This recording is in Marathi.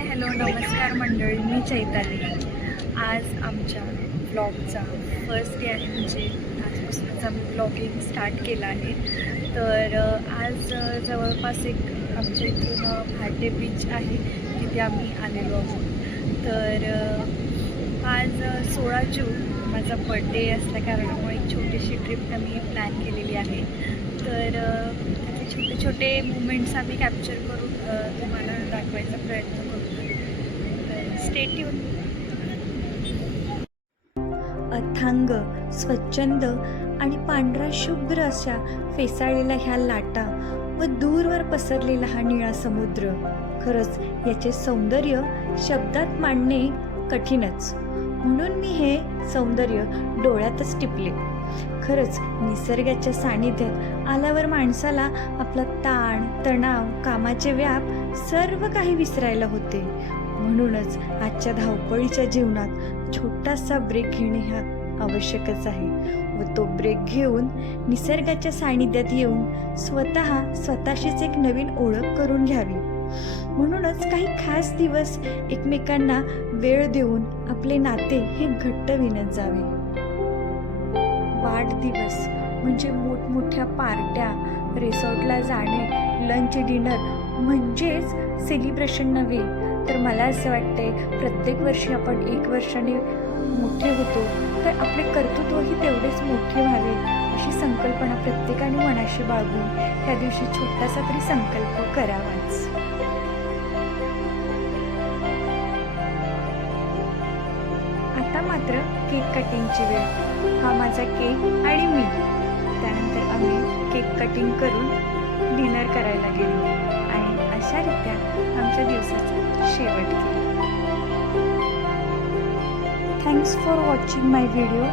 हाय हॅलो नमस्कार मंडळी मी चैताली. आज आमच्या ब्लॉगचा फर्स्ट डे आहे म्हणजे आजपासूनच आम्ही ब्लॉगिंग स्टार्ट केलं आहे. तर आज जवळपास एक आमच्या इथून भाटे बीच आहे तिथे आम्ही आलेलो आहोत. तर आज सोळा जून माझा बड्डे असल्या कारणामुळे एक छोटीशी ट्रिप आम्ही प्लॅन केलेली आहे. तर छोटे छोटे मुमेंट्स आम्ही कॅप्चर करून तुम्हाला दाखवायचा प्रयत्न करतो स्टेट्यू अथांग स्वच्छंद आणि पांढरा शुभ्र अशा फेसाळलेल्या ह्या लाटा व दूरवर पसरलेला हा निळा समुद्र. खरंच याचे सौंदर्य शब्दात मांडणे कठीणच. म्हणून मी हे सौंदर्य डोळ्यातच टिपले. खरंच निसर्गाच्या सानिध्यात आल्यावर माणसाला आपला ताण तणाव कामाचे व्याप सर्व काही विसरायला होते. म्हणूनच आजच्या धावपळीच्या जीवनात छोटासा ब्रेक घेणे हा आवश्यकच आहे व तो ब्रेक घेऊन निसर्गाच्या सानिध्यात येऊन स्वतः स्वतःशीच एक नवीन ओळख करून घ्यावी. म्हणूनच काही खास दिवस एकमेकांना वेळ देऊन आपले नाते हे घट्ट विणत जावे. वाढदिवस म्हणजे मोठमोठ्या पार्ट्या रिसॉर्टला जाणे लंच डिनर म्हणजेच सेलिब्रेशन नव्हे तर मला असं वाटते प्रत्येक वर्षी आपण एक वर्षाने मोठे होतो तर आपले कर्तृत्वही तेवढेच मोठे व्हावे अशी संकल्पना प्रत्येकाने मनाशी बाळगून त्या दिवशी छोटासा तरी संकल्प करावाच. आता मात्र केक कटिंगची वेळ. हा माझा केक आणि मी. त्यानंतर आम्ही केक कटिंग करून डिनर करायला गेलो आणि अशा रीत्या आमच्या दिवसाचा शेवट केला thanks for watching my video